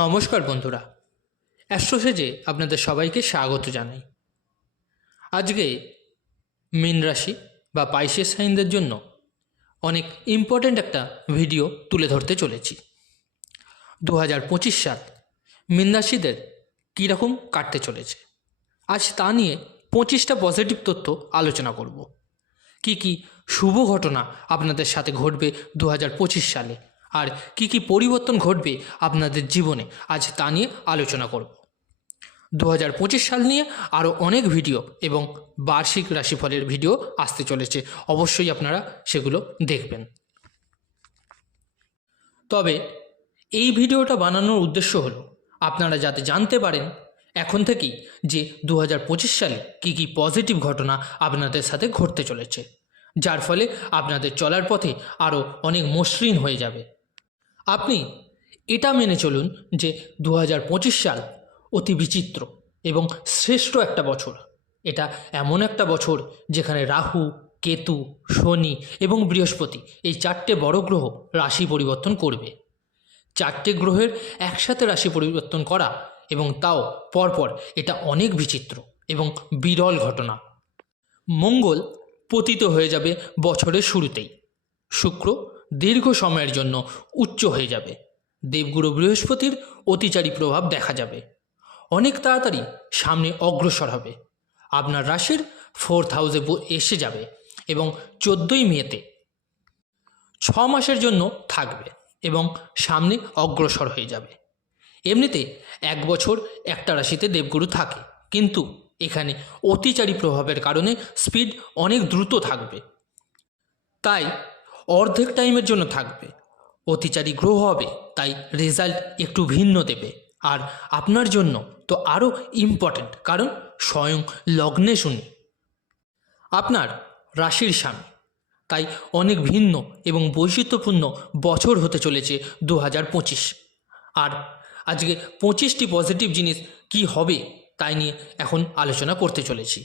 নমস্কার বন্ধুরা, অ্যাস্ট্রোসেজে আপনাদের সবাইকে স্বাগত জানাই। আজকে মীন রাশি বা পাইসেস সাইনদের জন্য অনেক ইম্পর্ট্যান্ট একটা ভিডিও তুলে ধরতে চলেছি। 2025 সাল মীন রাশিদের কীরকম কাটতে চলেছে, আজ তা নিয়ে 25টা পজিটিভ তথ্য আলোচনা করব। কি কি শুভ ঘটনা আপনাদের সাথে ঘটবে 2025 সালে, আর কি কি পরিবর্তন ঘটবে আপনাদের জীবনে, আজ তা নিয়ে আলোচনা করব। 2025 সাল নিয়ে আরও অনেক ভিডিও এবং বার্ষিক রাশিফলের ভিডিও আসতে চলেছে, অবশ্যই আপনারা সেগুলো দেখবেন। তবে এই ভিডিওটা বানানোর উদ্দেশ্য হলো আপনারা যাতে জানতে পারেন এখন থেকেই যে 2025 সালে কি কি পজিটিভ ঘটনা আপনাদের সাথে ঘটতে চলেছে, যার ফলে আপনাদের চলার পথে আরও অনেক মসৃণ হয়ে যাবে। আপনি এটা মেনে চলুন যে 2025 সাল অতি বিচিত্র এবং শ্রেষ্ঠ একটা বছর। এটা এমন একটা বছর যেখানে রাহু, কেতু, শনি এবং বৃহস্পতি এই 4টে বড় গ্রহ রাশি পরিবর্তন করবে। 4টে গ্রহের একসাথে রাশি পরিবর্তন করা এবং তাও পরপর, এটা অনেক বিচিত্র এবং বিরল ঘটনা। মঙ্গল পতিত হয়ে যাবে বছরের শুরুতেই। শুক্র দীর্ঘ সময়ের জন্য উচ্চ হয়ে যাবে। দেবগুরু বৃহস্পতির অতিচারী প্রভাব দেখা যাবে। অনেক তাড়াতাড়ি সামনে অগ্রসর হবে। আপনার রাশির 4th হাউসে এসে যাবে এবং 14ই মেতে 6 মাসের জন্য থাকবে এবং সামনে অগ্রসর হয়ে যাবে। এমনিতে 1 বছর একটা রাশিতে দেবগুরু থাকে, কিন্তু এখানে অতিচারী প্রভাবের কারণে স্পিড অনেক দ্রুত থাকবে, তাই অর্ধেক টাইমের জন্য থাকবে। অতিচারী গ্রহ হবে, তাই রেজাল্ট একটু ভিন্ন দেবে। আর আপনার জন্য তো আরও ইম্পর্ট্যান্ট, কারণ স্বয়ং লগ্নে শনি আপনার রাশির স্বামী, তাই অনেক ভিন্ন এবং বৈচিত্র্যপূর্ণ বছর হতে চলেছে 2025। আর আজকে 25টি পজিটিভ জিনিস কি হবে তাই নিয়ে এখন আলোচনা করতে চলেছি।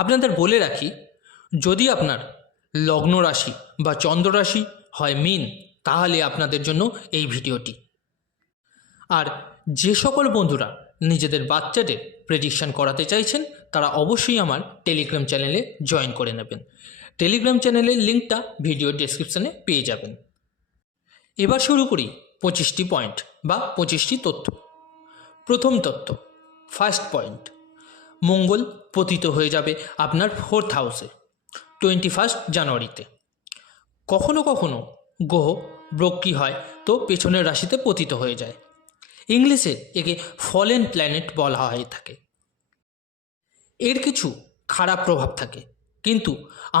আপনাদের বলে রাখি, যদি আপনার লগ্ন রাশি বা চন্দ্র রাশি হয় মীন, তাহলে আপনাদের জন্য এই ভিডিওটি। আর যে সকল বন্ধুরা নিজেদের বাচ্চাদের প্রেডিকশন করাতে চাইছেন, তারা অবশ্যই আমার টেলিগ্রাম চ্যানেলে জয়েন করে নেবেন। টেলিগ্রাম চ্যানেলের লিঙ্কটা ভিডিও ডেসক্রিপশনে পেয়ে যাবেন। এবার শুরু করি 25টি পয়েন্ট বা 25টি তথ্য। প্রথম তথ্য, ফার্স্ট পয়েন্ট, মঙ্গল পতিত হয়ে যাবে আপনার 4th হাউসে 21 জানুয়ারিতে। কখনো কখনো গ্রহ বক্রী হয় তো পেছনের রাশিতে পতিত হয়ে যায়। ইংলিশে একে ফলেন প্ল্যানেট বলা হয়ে থাকে। এর কিছু খারাপ প্রভাব থাকে, কিন্তু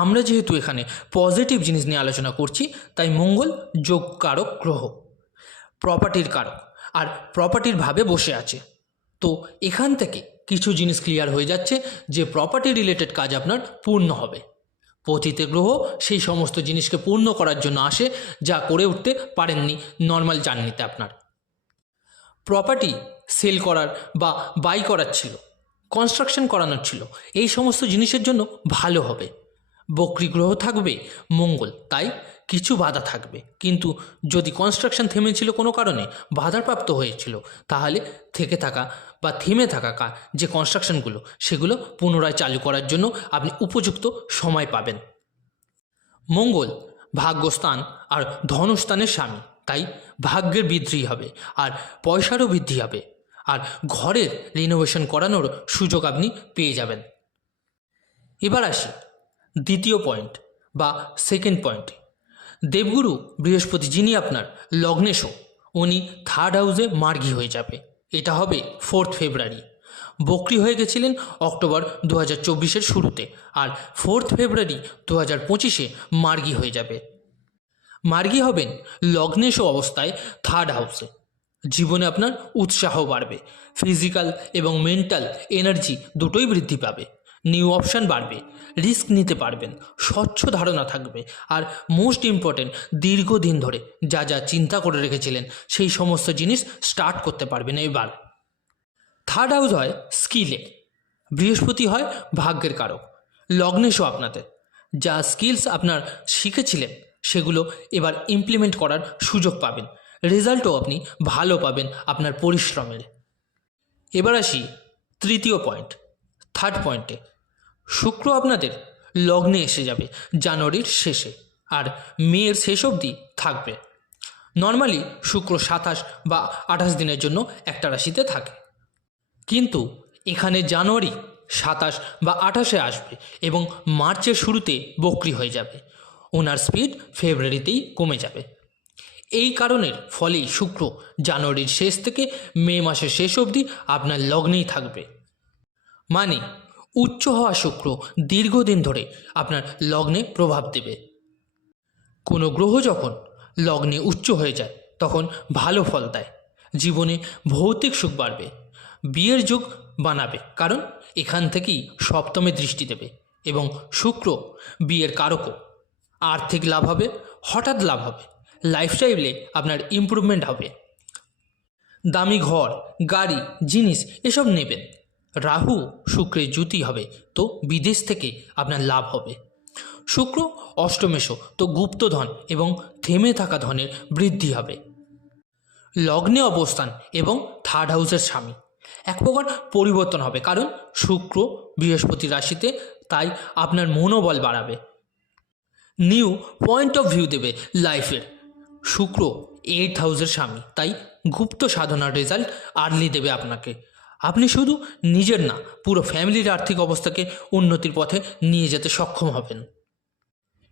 আমরা যেহেতু এখানে পজিটিভ জিনিস নিয়ে আলোচনা করছি, তাই মঙ্গল যোগকারক গ্রহ, প্রপার্টির কারক, আর প্রপার্টির ভাবে বসে আছে। তো এখান থেকে কিছু জিনিস ক্লিয়ার হয়ে যাচ্ছে যে প্রপার্টি রিলেটেড কাজ আপনার পূর্ণ হবে। পতিত গ্রহ সেই সমস্ত জিনিসকে পূর্ণ করার জন্য আসে যা করে উঠতে পারেননি নর্মাল জার্নিতে। আপনার প্রপার্টি সেল করার বা বাই করার ছিল, কনস্ট্রাকশন করানোর ছিল, এই সমস্ত জিনিসের জন্য ভালো হবে। বক্রী গ্রহ থাকবে মঙ্গল, তাই কিছু বাধা থাকবে, কিন্তু যদি কনস্ট্রাকশন থেমেছিল কোনো কারণে, বাধাপ্রাপ্ত হয়েছিল, তাহলে থেকে থাকা বা থেমে থাকা যে কনস্ট্রাকশনগুলো, সেগুলো পুনরায় চালু করার জন্য আপনি উপযুক্ত সময় পাবেন। মঙ্গল ভাগ্যস্থান আর ধনস্থানের স্বামী, তাই ভাগ্যের বৃদ্ধি হবে আর পয়সারও বৃদ্ধি হবে, আর ঘরের রিনোভেশন করানোর সুযোগ আপনি পেয়ে যাবেন। এবার আসি দ্বিতীয় পয়েন্ট বা সেকেন্ড পয়েন্টে। দেবগুরু বৃহস্পতি, যিনি আপনার লগ্নেশ, উনি 3rd হাউসে মার্গী হয়ে যাবে। এটা হবে 4th ফেব্রুয়ারি। বক্রী হয়ে গেছিলেন অক্টোবর 2024-এর শুরুতে, আর 4th ফেব্রুয়ারি 2025-এ মার্গী হয়ে যাবে। মার্গী হবেন লগ্নেশ অবস্থায় 3rd হাউসে। জীবনে আপনার উৎসাহ বাড়বে, ফিজিক্যাল এবং মেন্টাল এনার্জি দুটোই বৃদ্ধি পাবে, নিউ অপশান বাড়বে, রিস্ক নিতে পারবেন, স্বচ্ছ ধারণা থাকবে, আর মোস্ট ইম্পর্টেন্ট, দীর্ঘদিন ধরে যা যা চিন্তা করে রেখেছিলেন সেই সমস্ত জিনিস স্টার্ট করতে পারবেন। এবার 3rd হাউস হয় স্কিলে, বৃহস্পতি হয় ভাগ্যের কারক। লগ্নেশও আপনাদের যা স্কিলস আপনার শিখেছিলেন সেগুলো এবার ইমপ্লিমেন্ট করার সুযোগ পাবেন। রেজাল্টও আপনি ভালো পাবেন আপনার পরিশ্রমের। এবার আসি তৃতীয় পয়েন্ট, থার্ড পয়েন্টে। শুক্র আপনাদের লগ্নে এসে যাবে জানুয়ারির শেষে আর মেয়ের শেষ অবধি থাকবে। নর্মালি শুক্র 27 বা 28 দিনের জন্য একটা রাশিতে থাকে, কিন্তু এখানে জানুয়ারি 27 বা 28-এ আসবে এবং মার্চের শুরুতে বক্রি হয়ে যাবে। ওনার স্পিড ফেব্রুয়ারিতেই কমে যাবে। এই কারণের ফলেই শুক্র জানুয়ারির শেষ থেকে মে মাসের শেষ অবধি আপনার লগ্নেই থাকবে। মানে উচ্চ হওয়া শুক্র দীর্ঘদিন ধরে আপনার লগ্নে প্রভাব দেবে। কোনো গ্রহ যখন লগ্নে উচ্চ হয়ে যায় তখন ভালো ফল দেয়, জীবনে ভৌতিক সুখ বাড়বে, বিয়ের যোগ বানাবে, কারণ এখান থেকেই সপ্তমে দৃষ্টি দেবে এবং শুক্র বিয়ের কারকও। আর্থিক লাভ হবে, হঠাৎ লাভ হবে, লাইফস্টাইলে আপনার ইমপ্রুভমেন্ট হবে, দামি ঘর, গাড়ি, জিনিস এসব নেবেন। রাহু শুক্রের জুতি হবে, তো বিদেশ থেকে আপনার লাভ হবে। শুক্র অষ্টমেশ, তো গুপ্তধন এবং থেমে থাকা ধনের বৃদ্ধি হবে। লগ্নে অবস্থান এবং থার্ড হাউসের স্বামী এক প্রকার পরিবর্তন হবে, কারণ শুক্র বৃহস্পতি রাশিতে, তাই আপনার মনোবল বাড়াবে, নিউ পয়েন্ট অফ ভিউ দেবে লাইফের। শুক্র 8th হাউসের স্বামী, তাই গুপ্ত সাধনার রেজাল্ট আর্লি দেবে আপনাকে। আপনি শুধু নিজের না, পুরো ফ্যামিলির আর্থিক অবস্থাকে উন্নতির পথে নিয়ে যেতে সক্ষম হবেন।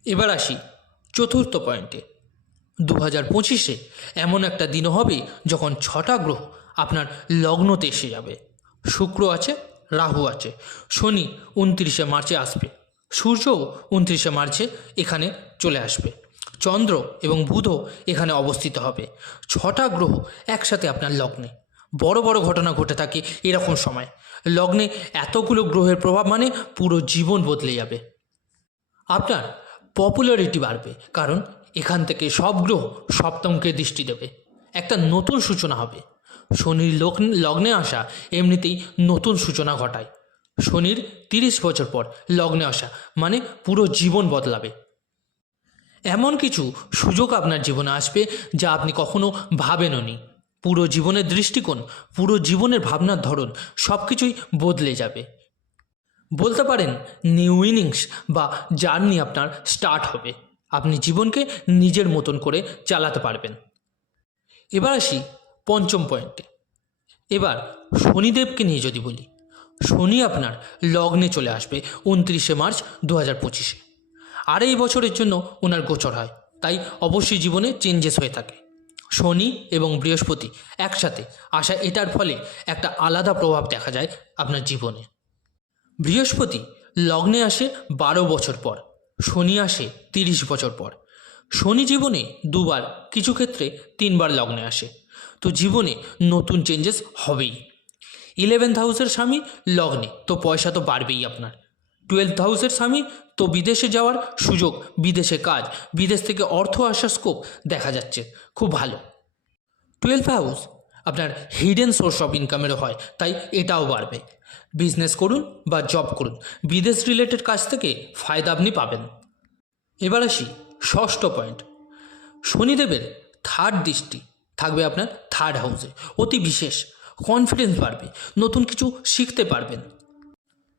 এবার আসি চতুর্থ পয়েন্টে। 2025-এ এমন একটা দিনও হবে যখন 6টা গ্রহ আপনার লগ্নতে এসে যাবে। শুক্র আছে, রাহু আছে, শনি 29শে মার্চে আসবে, সূর্যও 29শে মার্চে এখানে চলে আসবে, চন্দ্র এবং বুধও এখানে অবস্থিত হবে। 6টা গ্রহ একসাথে আপনার লগ্নে। বড় বড় ঘটনা ঘটে থাকে এরকম সময়। লগ্নে এতগুলো গ্রহের প্রভাব মানে পুরো জীবন বদলে যাবে। আপনার পপুলারিটি বাড়বে, কারণ এখান থেকে সব গ্রহ সপ্তমকে দৃষ্টি দেবে। একটা নতুন সূচনা হবে। শনির লগ্নে আসা এমনিতেই নতুন সূচনা ঘটায়। শনির 30 বছর পর লগ্নে আসা মানে পুরো জীবন বদলাবে। এমন কিছু সুযোগ আপনার জীবনে আসবে যা আপনি কখনো ভাবেননি। পুরো জীবনের দৃষ্টিকোণ, পুরো জীবনের ভাবনার ধরন সব কিছুই বদলে যাবে। বলতে পারেন নিউ ইনিংস বা জার্নি আপনার স্টার্ট হবে। আপনি জীবনকে নিজের মতন করে চালাতে পারবেন। এবার আসি পঞ্চম পয়েন্টে। এবার শনিদেবকে নিয়ে যদি বলি, শনি আপনার লগ্নে চলে আসবে 29শে মার্চ 2025-এ। আর এই বছরের জন্য ওনার গোচর হয়, তাই অবশ্যই জীবনে চেঞ্জেস হয়ে থাকে। শনি এবং বৃহস্পতি একসাথে আসা, এটার ফলে একটা আলাদা প্রভাব দেখা যায় আপনার জীবনে। বৃহস্পতি লগ্নে আসে 12 বছর পর, শনি আসে 30 বছর পর। শনি জীবনে 2বার, কিছু ক্ষেত্রে 3বার লগ্নে আসে, তো জীবনে নতুন চেঞ্জেস হবেই। 11th হাউসের স্বামী লগ্নে, তো পয়সা তো বাড়বেই আপনার। 12th হাউসের স্বামী, তো বিদেশে যাওয়ার সুযোগ, বিদেশে কাজ, বিদেশ থেকে অর্থ আসার স্কোপ দেখা যাচ্ছে খুব ভালো। 12th হাউস আপনার হিডেন সোর্স অফ ইনকামেরও হয়, তাই এটাও বাড়বে। বিজনেস করুন বা জব করুন, বিদেশ রিলেটেড কাজ থেকে ফায়দা আপনি পাবেন। এবার আসি ষষ্ঠ পয়েন্ট। শনিদেবের থার্ড দৃষ্টি থাকবে আপনার থার্ড হাউসে, অতি বিশেষ। কনফিডেন্স বাড়বে, নতুন কিছু শিখতে পারবেন।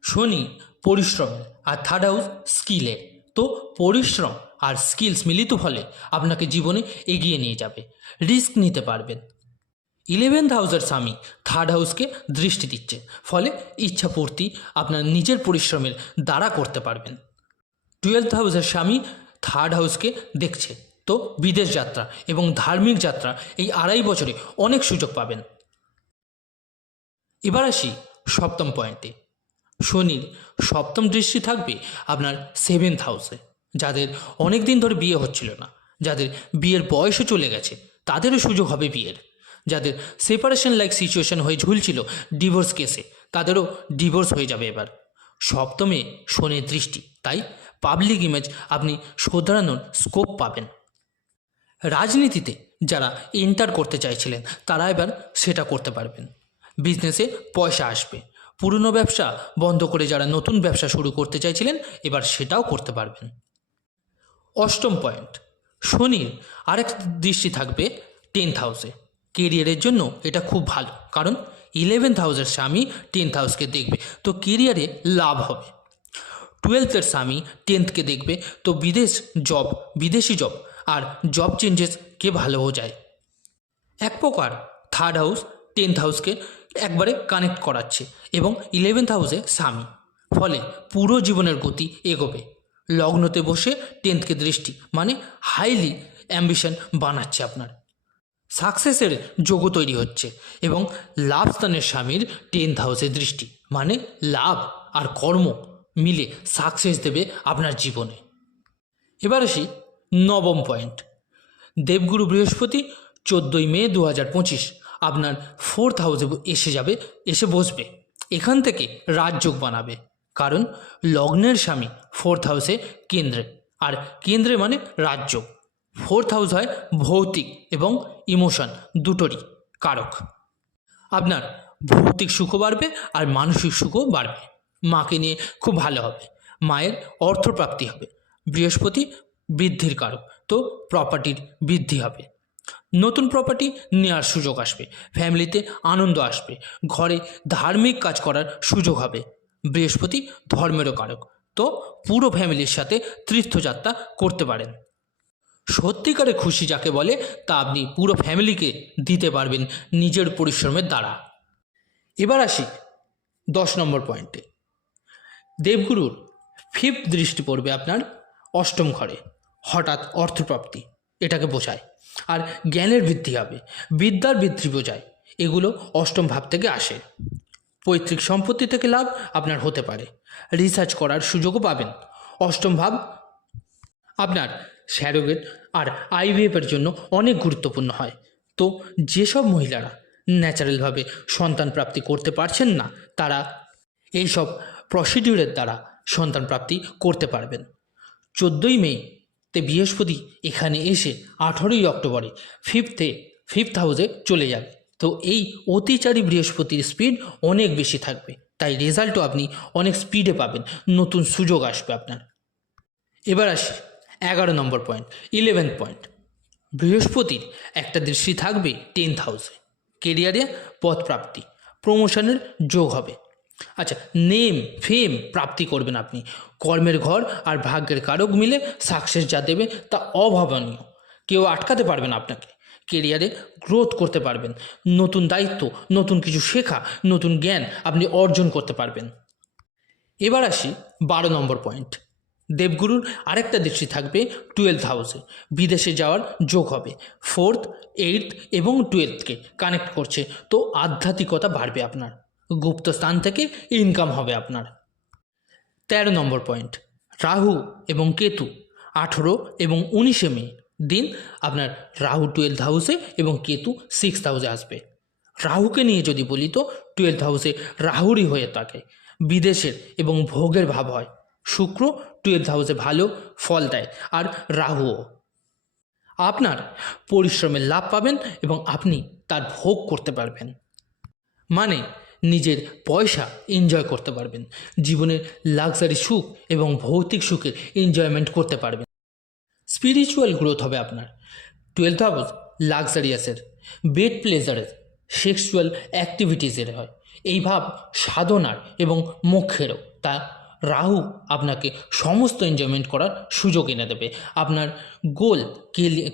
শনি পরিশ্রমের আর থার্ড হাউস স্কিলের, তো পরিশ্রম আর স্কিলস মিলিত ফলে আপনাকে জীবনে এগিয়ে নিয়ে যাবে, রিস্ক নিতে পারবেন। 11th হাউসের স্বামী থার্ড হাউসকে দৃষ্টি দিচ্ছে, ফলে ইচ্ছা পূর্তি আপনার নিজের পরিশ্রমের দ্বারা করতে পারবেন। 12th হাউসের স্বামী থার্ড হাউসকে দেখছে, তো বিদেশ যাত্রা এবং ধার্মিক যাত্রা এই 2.5 বছরে অনেক সুযোগ পাবেন। এবার আসি সপ্তম পয়েন্টে। শনির সপ্তম দৃষ্টি থাকবে আপনার 7th হাউসে। যাদের অনেক দিন ধরে বিয়ে হচ্ছিল না, যাদের বিয়ের বয়সও চলে গেছে, তাদেরও সুযোগ হবে বিয়ের। যাদের সেপারেশন লাইক সিচুয়েশন হয়ে ঝুলছিল ডিভোর্স কেসে, তাদেরও ডিভোর্স হয়ে যাবে এবার। সপ্তমে শনির দৃষ্টি, তাই পাবলিক ইমেজ আপনি শোধরানোর স্কোপ পাবেন। রাজনীতিতে যারা এন্টার করতে চাইছিলেন তারা এবার সেটা করতে পারবেন। বিজনেসে পয়সা আসবে। পুরনো ব্যবসা বন্ধ করে যারা নতুন ব্যবসা শুরু করতে চাইছিলেন এবার সেটাও করতে পারবেন। অষ্টম পয়েন্ট, শনির আরেক দৃষ্টি থাকবে 10th হাউসে। কেরিয়ারের জন্য এটা খুব ভালো, কারণ 11th হাউসের স্বামী 10th হাউসকে দেখবে, তো কেরিয়ারে লাভ হবে। 12th স্বামী 10thকে দেখবে, তো বিদেশি জব আর জব চেঞ্জেসকে ভালো হয়ে যায়। এক প্রকার 3rd হাউস 10th হাউসকে একবারে কানেক্ট করাচ্ছে এবং 11th হাউসে স্বামী, ফলে পুরো জীবনের গতি এগোবে। লগ্নতে বসে 10thকে দৃষ্টি মানে হাইলি অ্যাম্বিশন বানাচ্ছে আপনার। সাকসেসের যোগও তৈরি হচ্ছে এবং লাভ স্থানের স্বামীর 10th হাউসে দৃষ্টি মানে লাভ আর কর্ম মিলে সাকসেস দেবে আপনার জীবনে। এবার আসি নবম পয়েন্ট। দেবগুরু বৃহস্পতি 14ই মে 2025 আপনার 4th হাউসে এসে বসবে। এখান থেকে রাজযোগ বানাবে, কারণ লগ্নের স্বামী 4th হাউসে কেন্দ্রে, আর কেন্দ্রে মানে রাজযোগ। 4th হাউস হয় ভৌতিক এবং ইমোশন দুটোরই কারক। আপনার ভৌতিক সুখও বাড়বে আর মানসিক সুখও বাড়বে। মাকে নিয়ে খুব ভালো হবে, মায়ের অর্থপ্রাপ্তি হবে। বৃহস্পতি বৃদ্ধির কারক, তো প্রপার্টির বৃদ্ধি হবে। নতুন প্রপার্টি নেওয়ার সুযোগ আসবে, ফ্যামিলিতে আনন্দ আসবে, ঘরে ধার্মিক কাজ করার সুযোগ হবে। বৃহস্পতি ধর্মেরও কারক, তো পুরো ফ্যামিলির সাথে তীর্থযাত্রা করতে পারেন। সত্যিকারে খুশি যাকে বলে তা আপনি পুরো ফ্যামিলিকে দিতে পারবেন নিজের পরিশ্রমের দ্বারা। এবার আসি 10 নম্বর পয়েন্টে। দেবগুরুর 5th দৃষ্টি পড়বে আপনার 8ম ঘরে, হঠাৎ অর্থপ্রাপ্তি এটাকে বোঝায়, আর জ্ঞানের বৃদ্ধি হবে, বিদ্যার বৃদ্ধি বোঝায়। এগুলো 8ম ভাব থেকে আসে। পৈতৃক সম্পত্তি থেকে লাভ আপনার হতে পারে, রিসার্চ করার সুযোগও পাবেন। 8ম ভাব আপনার স্যারোগেট আর আইভিএফের জন্য অনেক গুরুত্বপূর্ণ হয়। তো যেসব মহিলারা ন্যাচারালভাবে সন্তান প্রাপ্তি করতে পারছেন না, তারা এইসব প্রসিডিউরের দ্বারা সন্তান প্রাপ্তি করতে পারবেন। 14ই মেতে বৃহস্পতি এখানে এসে 18ই অক্টোবরে 5th হাউসে চলে যাবে। তো এই অতিচারী বৃহস্পতির স্পিড অনেক বেশি থাকবে, তাই রেজাল্টও আপনি অনেক স্পিডে পাবেন, নতুন সুযোগ আসবে আপনার। এবার আসি 11 নম্বর পয়েন্ট, 11th পয়েন্ট। বৃহস্পতির একটা দৃষ্টি থাকবে 10th হাউসে। কেরিয়ারে পদ প্রাপ্তি, প্রমোশনের যোগ হবে। আচ্ছা, নেম ফেম প্রাপ্তি করবেন আপনি। কর্মের ঘর আর ভাগ্যের কারক মিলে সাকসেস যা দেবে তা অভাবনীয়, কেউ আটকাতে পারবে না আপনাকে। কেরিয়ারে গ্রোথ করতে পারবেন, নতুন দায়িত্ব, নতুন কিছু শেখা, নতুন জ্ঞান আপনি অর্জন করতে পারবেন। এবার আসি 12 নম্বর পয়েন্ট। দেবগুরুর আরেকটা দৃষ্টি থাকবে 12th হাউসে, বিদেশে যাওয়ার যোগ হবে। 4th 8th এবং 12thকে কানেক্ট করছে, তো আধ্যাত্মিকতা বাড়বে আপনার, গুপ্ত স্থান থেকে ইনকাম হবে আপনার। 13 নম্বর পয়েন্ট। রাহু এবং কেতু 18 এবং 19 মে দিন আপনার রাহু 12th হাউসে এবং কেতু 6th হাউসে আসবে। রাহুকে নিয়ে যদি বলি তো 12th হাউসে রাহুরই হয়ে থাকে, বিদেশের এবং ভোগের ভাব হয়। শুক্র 12th হাউসে ভালো ফল দেয়, আর রাহুও। আপনার পরিশ্রমের লাভ পাবেন এবং আপনি তার ভোগ করতে পারবেন, মানে নিজের পয়সা এনজয় করতে পারবেন, জীবনের লাক্সারি সুখ এবং ভৌতিক সুখের এনজয়মেন্ট করতে পারবেন। স্পিরিচুয়াল গ্রোথ হবে আপনার। 12th হাউস লাক্সারিয়াসের, বেড প্লেজারের, সেক্সুয়াল অ্যাক্টিভিটিসের হয়। এই ভাব সাধনার এবং মোক্ষেরও। তা রাহু আপনাকে সমস্ত এনজয়মেন্ট করার সুযোগ এনে দেবে। আপনার গোল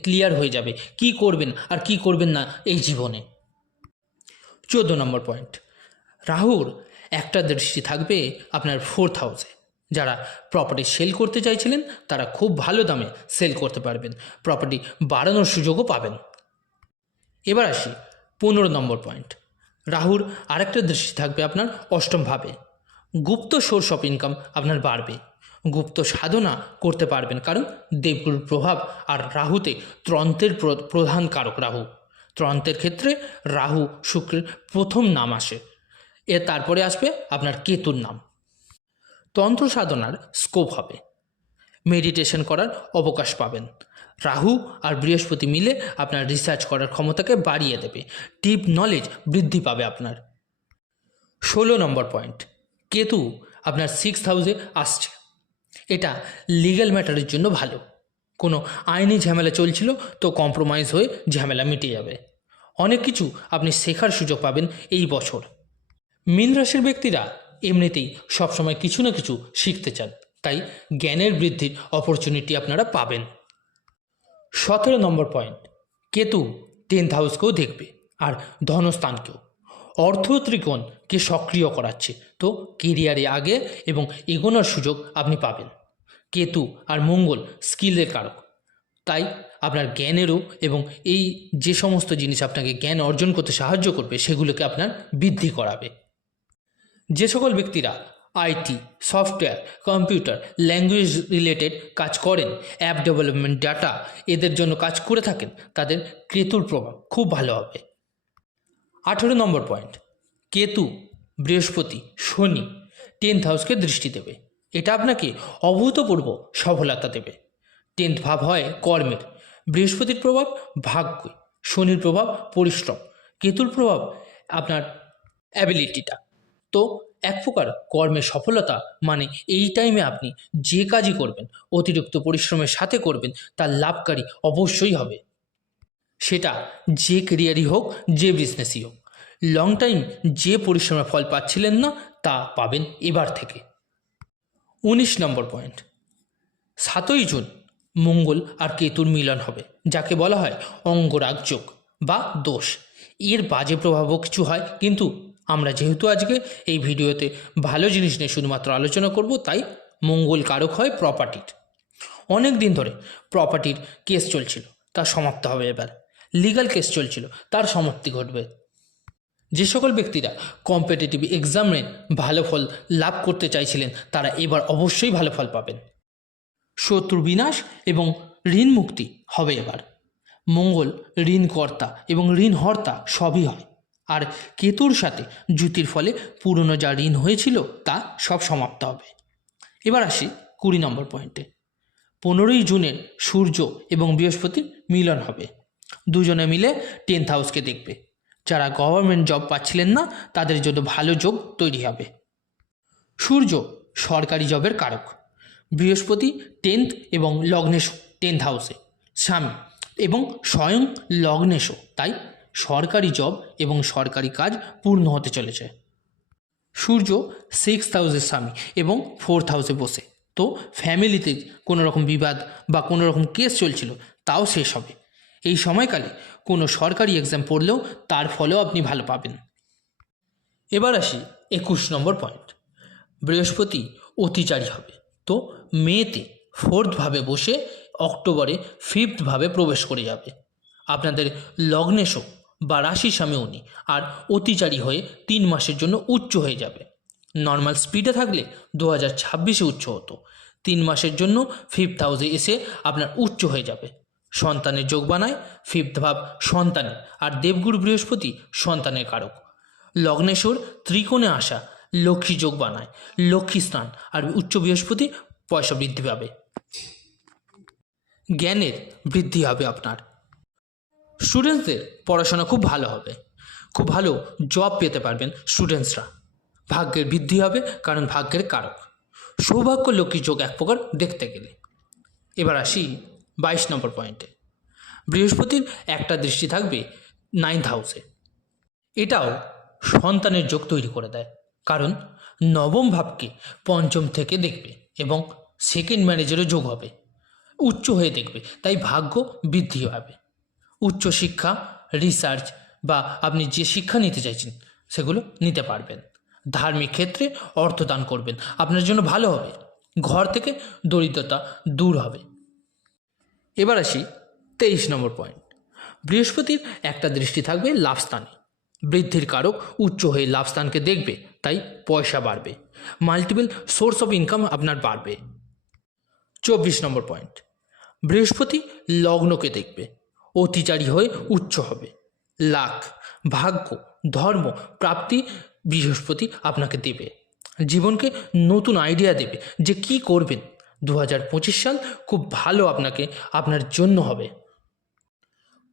ক্লিয়ার হয়ে যাবে, কি করবেন আর কি করবেন না এই জীবনে। 14 নম্বর পয়েন্ট। রাহুর একটা দৃষ্টি থাকবে আপনার 4th হাউসে। যারা প্রপার্টি সেল করতে চাইছিলেন তারা খুব ভালো দামে সেল করতে পারবেন, প্রপার্টি বাড়ানোর সুযোগও পাবেন। এবার আসি 15 নম্বর পয়েন্ট। রাহুর আরেকটা দৃষ্টি থাকবে আপনার 8ম ভাবে। গুপ্ত সোর্স অফ ইনকাম আপনার বাড়বে, গুপ্ত সাধনা করতে পারবেন, কারণ দেবগুরুর প্রভাব আর রাহুতে তন্ত্রের প্রধান কারক রাহু। তন্ত্রের ক্ষেত্রে রাহু শুক্রের প্রথম নাম আসে, এর তারপরে আসবে আপনার কেতুর নাম। তন্ত্র সাধনার স্কোপ হবে, মেডিটেশন করার অবকাশ পাবেন। রাহু আর বৃহস্পতি মিলে আপনার রিসার্চ করার ক্ষমতাকে বাড়িয়ে দেবে, ডিপ নলেজ বৃদ্ধি পাবে আপনার। 16 নম্বর পয়েন্ট। কেতু আপনার 6th হাউসে আসছে, এটা লিগ্যাল ম্যাটারের জন্য ভালো, কোনো আইনি ঝামেলা চলছিল তো কম্প্রোমাইজ হয়ে ঝামেলা মিটে যাবে। অনেক কিছু আপনি শেখার সুযোগ পাবেন এই বছর। মীন রাশির ব্যক্তিরা এমনিতেই সবসময় কিছু না কিছু শিখতে চান, তাই জ্ঞানের বৃদ্ধির অপরচুনিটি আপনারা পাবেন। 17 নম্বর পয়েন্ট, কেতু 10th হাউসকেও দেখবে আর ধনস্থানকেও। অর্থ ত্রিকোণকে সক্রিয় করাচ্ছে, তো কেরিয়ারে আগে এবং এগোনোর সুযোগ আপনি পাবেন। কেতু আর মঙ্গল স্কিলের কারক, তাই আপনার জ্ঞানেরও এবং এই যে সমস্ত জিনিস আপনাকে জ্ঞান অর্জন করতে সাহায্য করবে সেগুলোকে আপনার বৃদ্ধি করাবে। যে সকল ব্যক্তিরা IT, software, computer, language related কাজ করেন, অ্যাপ ডেভেলপমেন্ট, ডাটা এদের জন্য কাজ করে থাকেন, তাদের কেতুর প্রভাব খুব ভালো হবে। 18 নম্বর পয়েন্ট, কেতু, বৃহস্পতি, শনি 10th হাউসকে দৃষ্টি দেবে। এটা আপনাকে অভূতপূর্ব সফলতা দেবে। 10th ভাব হয় কর্মের। বৃহস্পতির প্রভাব ভাগ্য, শনির প্রভাব পরিশ্রম, কেতুর প্রভাব আপনার অ্যাবিলিটিটা। তো এক প্রকার কর্মের সফলতা মানে এই টাইমে আপনি যে কাজই করবেন অতিরিক্ত পরিশ্রমের সাথে করবেন, তার লাভকারী অবশ্যই হবে। সেটা যে কেরিয়ারই হোক, যে বিজনেসই হোক। লং টাইম যে পরিশ্রমের ফল পাচ্ছিলেন না তা পাবেন এবার থেকে। 19 নম্বর পয়েন্ট, 7ই জুন মঙ্গল আর কেতুর মিলন হবে, যাকে বলা হয় অঙ্গরাগ যোগ বা দোষ। এর বাজে প্রভাবও কিছু হয়, কিন্তু আমরা যেহেতু আজকে এই ভিডিওতে ভালো জিনিস নিয়ে শুধুমাত্র আলোচনা করব, তাই মঙ্গল কারক হয় প্রপার্টির। অনেক দিন ধরে প্রপার্টির কেস চলছিল, তা সমাপ্ত হবে এবার। লিগ্যাল কেস চলছিল, তার সমাপ্তি ঘটবে। যে সকল ব্যক্তিরা কম্পিটিটিভ এক্সামে ভালো ফল লাভ করতে চাইছিলেন তারা এবার অবশ্যই ভালো ফল পাবেন। শত্রু বিনাশ এবং ঋণ মুক্তি হবে এবার। মঙ্গল ঋণকর্তা এবং ঋণহর্তা সবই হয়, আর কেতুর সাথে যুতির ফলে পুরনো যা ঋণ হয়েছিল তা সব সমাপ্ত হবে। এবার আসি 20 নম্বর পয়েন্টে। 15ই জুনের সূর্য এবং বৃহস্পতির মিলন হবে। দুজনে মিলে 10th হাউসকে দেখবে। যারা গভর্নমেন্ট জব পাচ্ছিলেন না তাদের জন্য ভালো যোগ তৈরি হবে। সূর্য সরকারি জবের কারক, বৃহস্পতি 10th এবং লগ্নেশ 10th হাউসে স্বামী এবং স্বয়ং লগ্নেশও, তাই সরকারি জব এবং সরকারি কাজ পূর্ণ হতে চলেছে। সূর্য 6th হাউসের স্বামী এবং 4th হাউসে বসে, তো ফ্যামিলিতে কোনো রকম বিবাদ বা কোনো রকম কেস চলছিল তাও শেষ হবে। এই সময়কালে কোনো সরকারি এক্সাম পড়লেও তার ফলেও আপনি ভালো পাবেন। এবার আসি 21 নম্বর পয়েন্ট, বৃহস্পতি অতিচারী হবে, তো মেতে 4th ভাবে বসে অক্টোবরে 5th ভাবে প্রবেশ করে যাবে। আপনাদের লগ্নেশও বা রাশির স্বামী উনি, আর অতিচারী হয়ে 3 মাসের জন্য উচ্চ হয়ে যাবে। নর্মাল স্পিডে থাকলে 2026-এ উচ্চ হতো, 3 মাসের জন্য 5th হাউসে এসে আপনার উচ্চ হয়ে যাবে। সন্তানের যোগ বানায় 5th ভাব সন্তানের, আর দেবগুরু বৃহস্পতি সন্তানের কারক। লগ্নেশ্বর ত্রিকোণে আসা লক্ষ্মী যোগ বানায়, লক্ষ্মী স্নান, আর উচ্চ বৃহস্পতি পয়সা বৃদ্ধি পাবে। জ্ঞানের বৃদ্ধি হবে আপনার। স্টুডেন্টসদের পড়াশোনা খুব ভালো হবে, খুব ভালো জব পেতে পারবেন স্টুডেন্টসরা। ভাগ্যের বৃদ্ধি হবে, কারণ ভাগ্যের কারক। সৌভাগ্য লক্ষ্মী যোগ এক প্রকার দেখতে গেলে। এবার আসি 22 নম্বর পয়েন্টে। বৃহস্পতির একটা দৃষ্টি থাকবে 9th হাউসে। এটাও সন্তানের যোগ তৈরি করে দেয়, কারণ নবম ভাবকে পঞ্চম থেকে দেখবে এবং সেকেন্ড ম্যারেজেরও যোগ হবে। উচ্চ হয়ে দেখবে, তাই ভাগ্য বৃদ্ধি হবে। উচ্চ শিক্ষা, রিসার্চ বা আপনি যে শিক্ষা নিতে চাইছেন সেগুলো নিতে পারবেন। ধার্মিক ক্ষেত্রে অর্থদান করবেন, আপনার জন্য ভালো হবে। ঘর থেকে দরিদ্রতা দূর হবে। এবার আসি 23 নম্বর পয়েন্ট। বৃহস্পতির একটা দৃষ্টি থাকবে লাভস্থানে। বৃদ্ধির কারক উচ্চ হয়ে লাভস্থানকে দেখবে, তাই পয়সা বাড়বে। মাল্টিপল সোর্স অফ ইনকাম আপনার বাড়বে। 24 নম্বর পয়েন্ট, বৃহস্পতি লগ্নকে দেখবে, অতিচারী হয়ে উচ্চ হবে। লাখ, ভাগ্য, ধর্ম, প্রাপ্তি বৃহস্পতি আপনাকে দেবে। জীবনকে নতুন আইডিয়া দেবে যে কি করবেন। 2025 সাল খুব ভালো আপনার জন্য হবে।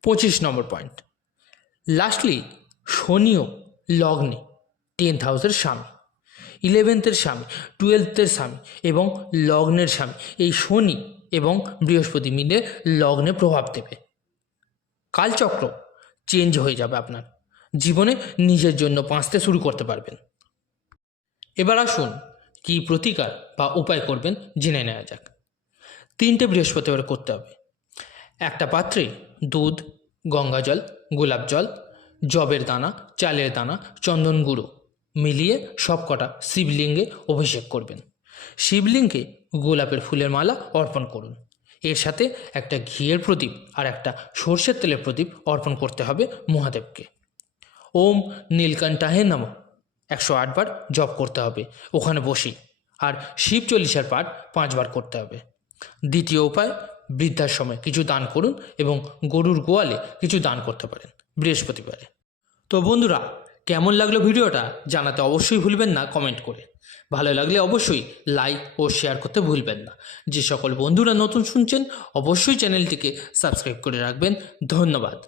25 নম্বর পয়েন্ট, লাস্টলি শনিও লগ্নে 10th হাউসের স্বামী, 11th স্বামী, 12th স্বামী এবং লগ্নের স্বামী। এই শনি এবং বৃহস্পতি মিলে লগ্নে প্রভাব দেবে। কালচক্র চেঞ্জ হয়ে যাবে, আপনার জীবনে নিজের জন্য বাঁচতে শুরু করতে পারবেন। এবার আসুন কী প্রতিকার বা উপায় করবেন জেনে নেওয়া যাক। 3টে বৃহস্পতিবার করতে হবে। একটা পাত্রে দুধ, গঙ্গাজল, গোলাপ জল, জবের দানা, চালের দানা, চন্দন গুঁড়ো মিলিয়ে সবকটা শিবলিঙ্গে অভিষেক করবেন। শিবলিঙ্গে গোলাপের ফুলের মালা অর্পণ করুন। এর সাথে একটা ঘিয়ের প্রদীপ আর একটা সর্ষের তেলের প্রদীপ অর্পণ করতে হবে মহাদেবকে। ওম নীলকণ্ঠাহে নমঃ 108 বার জপ করতে হবে ওখানে বসি, আর শিব চল্লিশার পাঠ 5 বার করতে হবে। দ্বিতীয় উপায়, বৃদ্ধাশ্রমে কিছু দান করুন এবং গরুর গোয়ালে কিছু দান করতে পারেন বৃহস্পতিবারে। তো বন্ধুরা, কেমন লাগলো ভিডিওটা জানাতে অবশ্যই ভুলবেন না কমেন্ট করে। ভালো লাগলে অবশ্যই লাইক ও শেয়ার করতে ভুলবেন না। যে সকল বন্ধুরা নতুন শুনছেন অবশ্যই চ্যানেলটিকে সাবস্ক্রাইব করে রাখবেন। ধন্যবাদ।